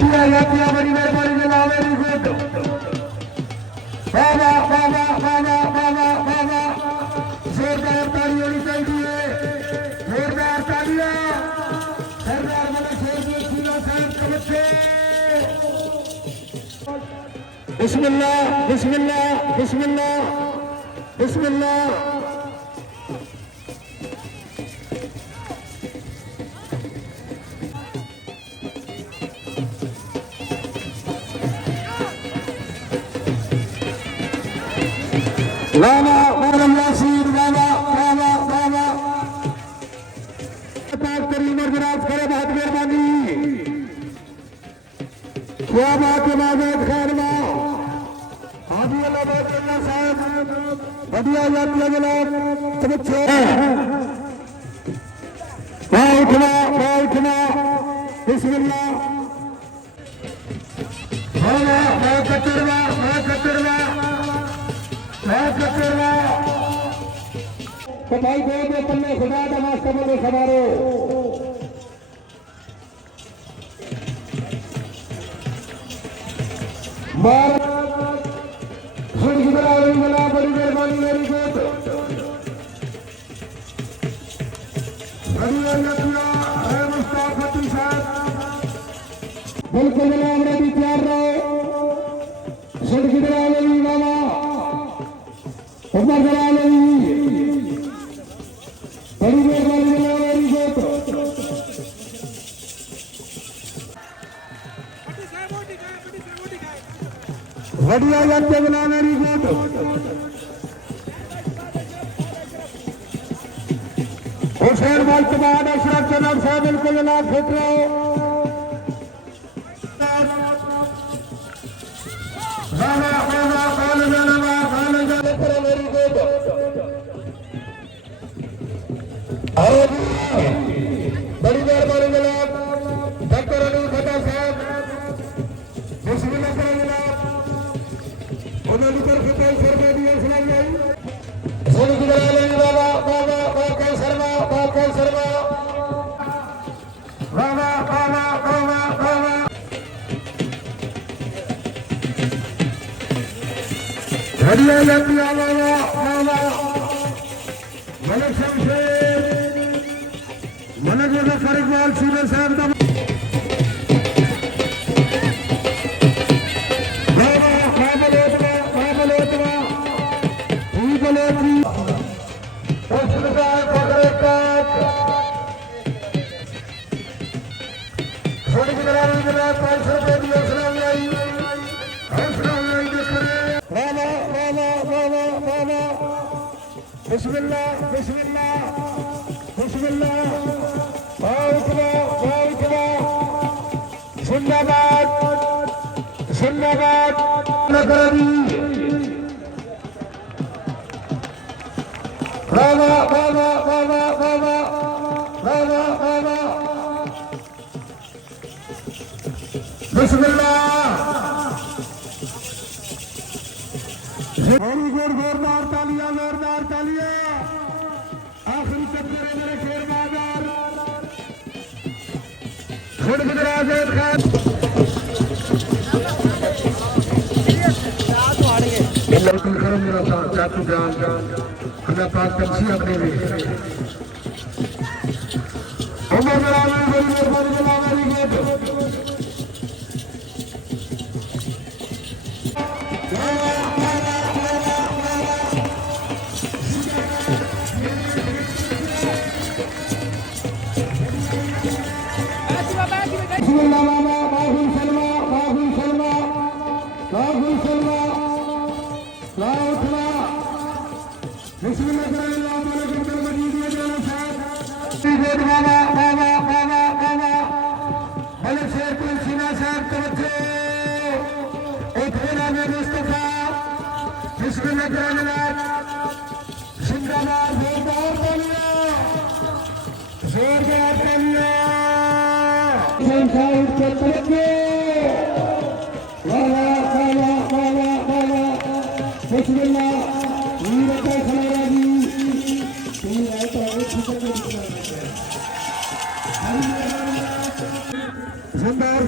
बढ़िया यात्रा बड़ी मेहरबानी जनाब वेरी गुड बाबा बाबा बाबा बाबा बाबा जोरदार ताली होनी चाहिए जोरदार तालियां सरदार मलिक शेर सीना साहब के बच्चे बिस्मिल्लाह बिस्मिल्लाह बिस्मिल्लाह बिस्मिल्लाह बाबा मौलम यासीर बाबा बाबा बाबा पाक करीम और गिराज करे बहुत मेहरबानी क्या बात है माजद खैरमा हाजी अल्लाह बादशाह साहब बढ़िया यात्रा जनाब तवज्जो उठना बिस्मिल्लाह मैं कचरवा तो भाई दो पन्ने खुदा का वास्ता बोलो सवारो बड़ी मेहरबानी मेरी गोद मुस्ताफती साहब बिल्कुल जनाब रेडी तैयार रहो सड़क बाबा उमर बड़ी मेहरबानी मेरी गोद बढ़िया यात्रा बना मेरी गोद हुसैन वाल के बाद अशरफ जनाब साहब बिल्कुल जनाब फिट रहो मेरी गोद बड़ी मेहरबानी जनाब डॉक्टर अली फता साहब बिस्मिल्लाह जनाब उन्होंने तरफ से सरकार दिया सलाम सुन गुजराले बाबा बाबा बाबा शर्मा बाबा बढ़िया यात्रा बाबा मलिक शमशेर मलिक मुजफ्फर इकबाल सीने साहब का बिस्मिल्लाह बिस्मिल्लाह बिस्मिल्लाह जिंदाबाद जिंदाबाद बाबा बाबा बाबा बाबा बाबा बाबा बिस्मिल्लाह वेरी गुड जोरदार तालियां आखिरी चक्कर है मेरे शेर बाजार खुद गुजरात खान बिल्कुल करो मेरा साथ चाचू जान अल्लाह पाक तमसी अपने में उमर जनाब बड़ी मेहरबानी जनाब अली गोद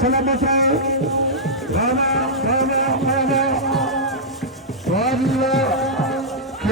सलामत